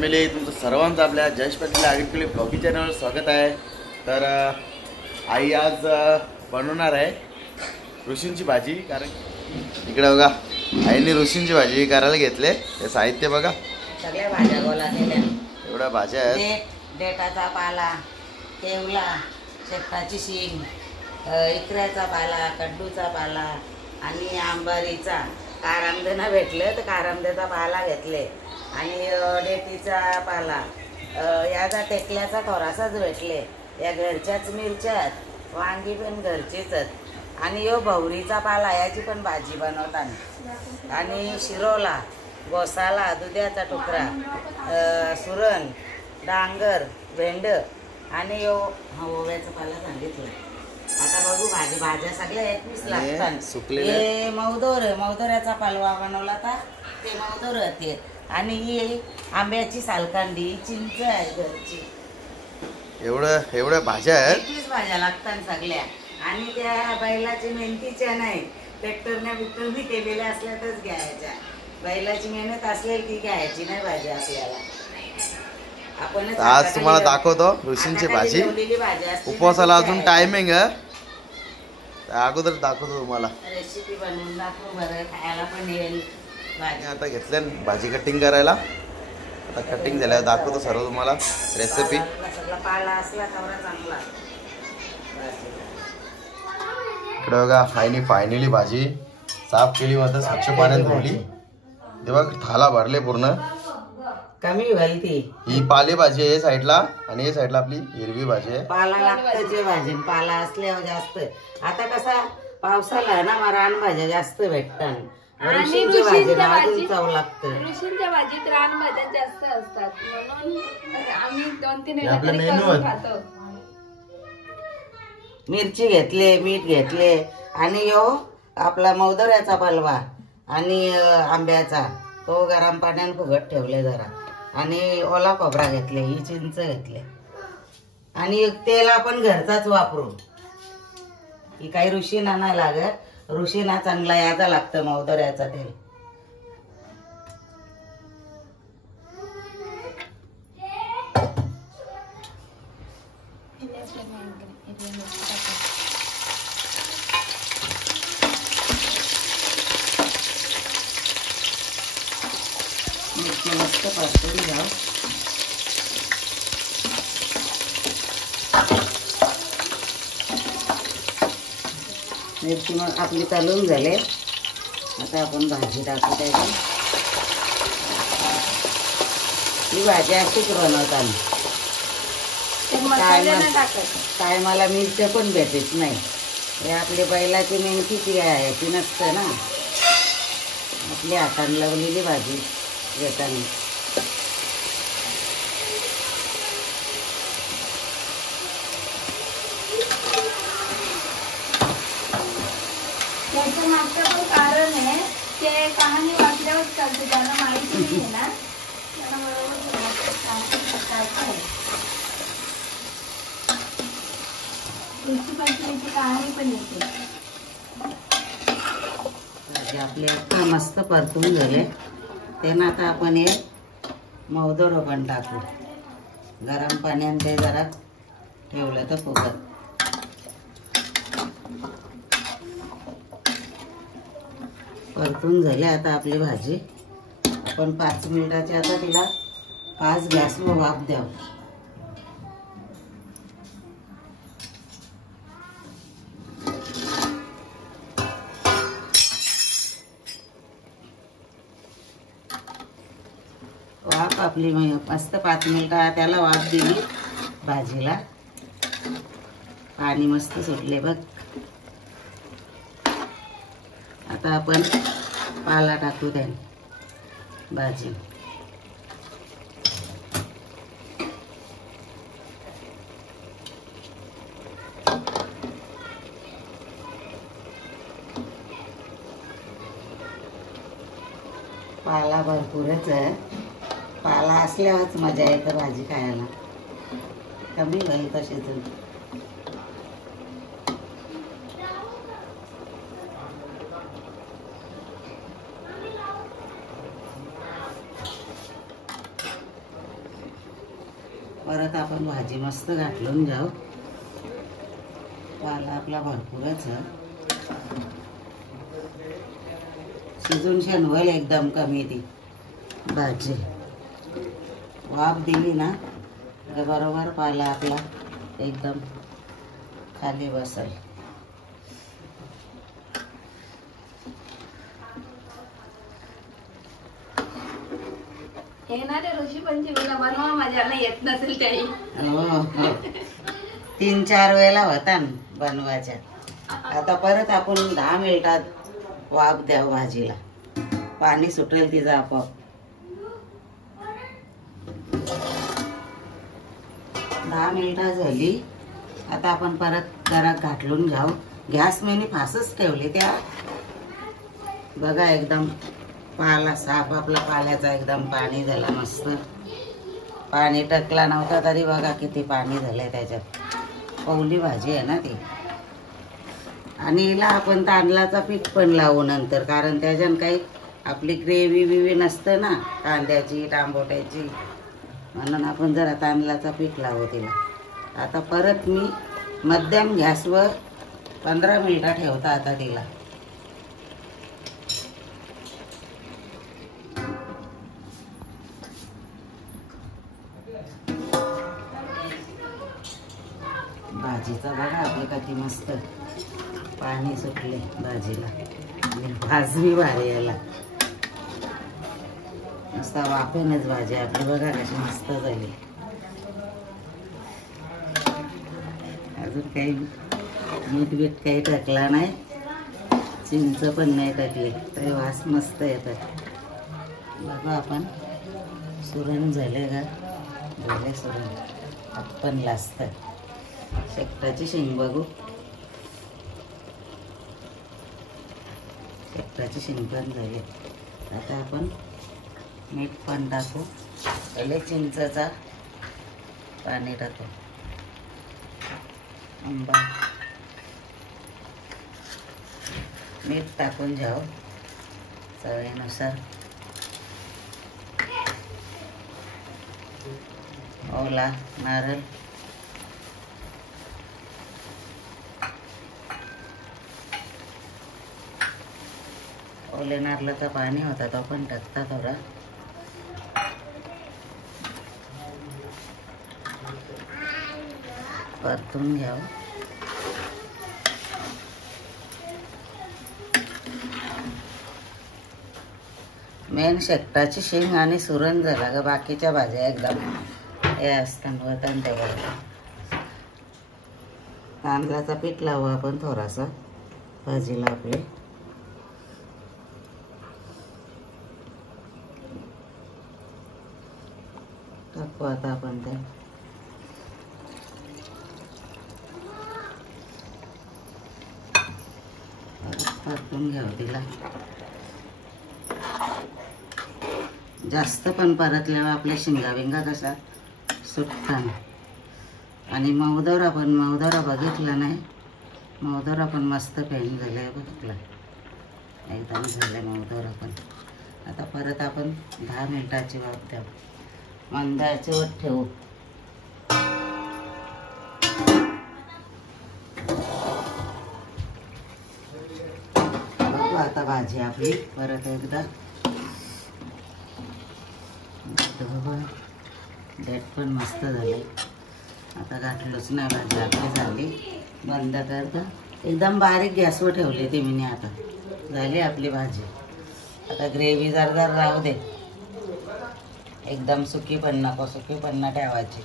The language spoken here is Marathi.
फॅमिली, तुमचं सर्वांचं आपल्या जयेश पाटील आगीतले ब्लॉगी चॅनलवर स्वागत आहे। तर आई आज बनवणार आहे रुशींची भाजी। कारण इकडे बघा आईने रुशींची भाजी करायला घेतले। हे साहित्य बघा, सगळ्या भाज्या गोळा केल्या, एवढ्या भाज्या आहेत। देठाचा पाला, केवला, शेपटाची शींग, इकऱ्याचा पाला, कड्डूचा पाला आणि आंबारीचा कारंदेना भेटलं तर कारंदेचा पाला घेतले आणि डेटीचा पाला, याचा टेकल्याचा थोडासाच भेटले। या घरच्याच मिरच्यात, वांगी पण घरचीच आणि यो भवरीचा पाला, याची पण भाजी बनवतात। आणि शिरोला, गोसाला, दुध्याचा तुकडा, सुरण, डांगर, भेंड आणि यो ओव्याचा पाला सांगितलं। आता बघू भाज्या सगळ्या 21 लागतात। हे मौदोऱ्याचा पालवा बनवला तर ते मौदोर होते आणि ही आंब्याची सालकांडी, चिंच आहे घरची। एवढ्या भाज्या आहेत, 21 भाज्या लागतात सगळ्या। आणि त्या बैलाची मेहनतीच्या नाही, ट्रॅक्टरने केलेल्या असल्या तरच घ्यायच्या। बैलाची मेहनत असलेली ती घ्यायची नाही भाजी आपल्याला। आपण आज तुम्हाला दाखवतो रुशींची भाजी। उपवासाला अजून टायमिंग आहे, अगोदर दाखवतो तुम्हाला रेसिपी बनवून दाखवू बरं, खायला पण येईल भाजी। आता घेतल्या भाजी कटिंग करायला, आता कटिंग झाल्यावर दाखवतो सर्व तुम्हाला रेसिपी। सगळा पाला असला तेवढा चांगला। इकडे बघा आईने फायनली भाजी साफ केली, मध्ये स्वच्छ पाण्यात धुवली। ते बघ थाला भरले पूर्ण, कमी घालती। ही पाले भाजी आहे साईडला आणि हे साईडला आपली हिरवी भाजी आहे। पाला लागतं जे भाजी, पाला असल्यावर जास्त। आता कसा पावसाला ना मग रानभाज्या जास्त भेटतात आणि रुशींच्या भाजीत चव लागतं। रुशींच्या भाजीत रानभाज्या जास्त असतात म्हणून आम्ही 2-3 आपला मेनू खातो। मिरची घेतले, मीठ घेतले आणि यो आपला मौदोऱ्याचा पालवा आणि आंब्याचा तो गरम पाण्याने फुगत ठेवले जरा, आणि ओला खोबरा घेतले, ही चिंच घेतले आणि तेल आपण घरचाच वापरू। ही काही रुशीना नाही लागत, रुशीना चांगला याचा लागतं मौदोऱ्याचा तेल। मिरची मस्त परतून घ्या। मिरची मग आपली तळून झाले, आता आपण भाजी टाकू त्याची। ही भाजी अशीच बनवतात, टायमाला मिरच्या पण भेटत नाही। हे आपली बैलाची मेहनतीची आहे, ती नसतं ना, आपली हाताने लावलेली भाजी घेताना। त्याचं मागचं पण कारण आहे, ते कहाणी वाचल्यावरच कळते, ज्यांना माहिती नाही ना त्यांना बरोबर कहाणी पण येते। आपले आता मस्त परतून झाले, त्यांना आता आपण हे मौदोर पण टाकू। गरम पाण्याने ते जरा ठेवलं तर फुगत। परतून झाले आता आपली भाजी। आपण 5 मिनिटाची आता तिला 5 गॅसवर वाफ द्यावं। वाफ आपली मस्त 5 मिनिटं त्याला वाफ दिली भाजीला, पाणी मस्त सुटले बघ। आता आपण पाला टाकू त्याने भाजी। पाला भरपूरच आहे, पाला असल्यावरच मजा येते भाजी खायला। कमी घाल तशीच। परत आपण भाजी मस्त घाटलून जाऊ. पाला आपला भरपूरच आहे. शिजून शेनवल एकदम कमी ती भाजी. वाफ दिली ना तर बरोबर पाला आपला एकदम खाली बसल. हे ना ते ऋषी पंचमीला बनवा, माझ्याला येत नसेल त्याही. हो 3-4 वेळेला होता ना बनवायच्या. आता परत आपण 10 मिनिटात वाफ द्यावं भाजीला. पाणी सुटेल तिचं आपोआप. 10 मिनिटं झाली. आता आपण परत जरा घाटलून घ्यावं. गॅस मी फासच ठेवली त्या. बघा एकदम पाला साफ आपला पाल्याचा एकदम पाणी झाला मस्त. पाणी टकला नव्हता तरी बघा किती पाणी झालंय त्याच्यात. पवली भाजी आहे ना ती. आणि हिला आपण तांदळाचा पीठ पण लावू नंतर, कारण त्याच्यानं काही आपली ग्रेव्ही बिवी नसतं ना कांद्याची टांबोट्याची, म्हणून आपण जरा तांदळाचा पीठ लावू तिला. आता परत मी मध्यम गॅसवर 15 मिनिटं ठेवता आता तिला. भाजीचा बघा आपली किती मस्त पाणी सुटले भाजीला. आणि भाजवी भारी याला मस्त वाफेनच भाजी आपली बघा कशी मस्त झाली. अजून काही मीठ बीठ काही टाकला नाही, चिंच पण नाही टाकली तरी वास मस्त येतात. बघा आपण सुरण झाले का, झाले सुरण. आपण लाजतं शेकटाची शेंग बघू. शेकटाची शेंग पण झाली. आता आपण मीठ पण टाकू. पहिले चिंचचा पाणी टाकू. आंबा मीठ टाकून घ्यावं चवीनुसार. ओला नारळ, ओले नारळाचं पाणी होता तो पण टाकता थोडा. परतून घ्यावं. मेन शेकटाची शेंग आणि सुरण झाला ग. बाकीच्या भाज्या एकदम हे असतात वतन तेव्हा. तांदळाचा पीठ लावू आपण थोडासा भाजीला आपले. टाकू आता आपण ते. परतून घ्यावं तिला. जास्त पण परतल्यावर आपल्या शिंगा बिंगा कशा सुटतात. आणि मौदोरा बघितला नाही. मौदोरा पण मस्त पेन झाले बघितलं एकदम झाले मौदोरा पण. आता परत आपण 10 मिनिटाची वाफ द्यावं. मंद आचेवर ठेवू. बघू आता भाजी आपली परत एकदा. डेट पण मस्त झाले. आता घातलंच नाही भाजी आपली झाली. बंद करता एकदम बारीक गॅसवर ठेवली ती मी. आता झाली आपली भाजी. आता ग्रेव्ही जर राहू दे. एकदम सुकी पण नको, सुकी पण ठेवायची.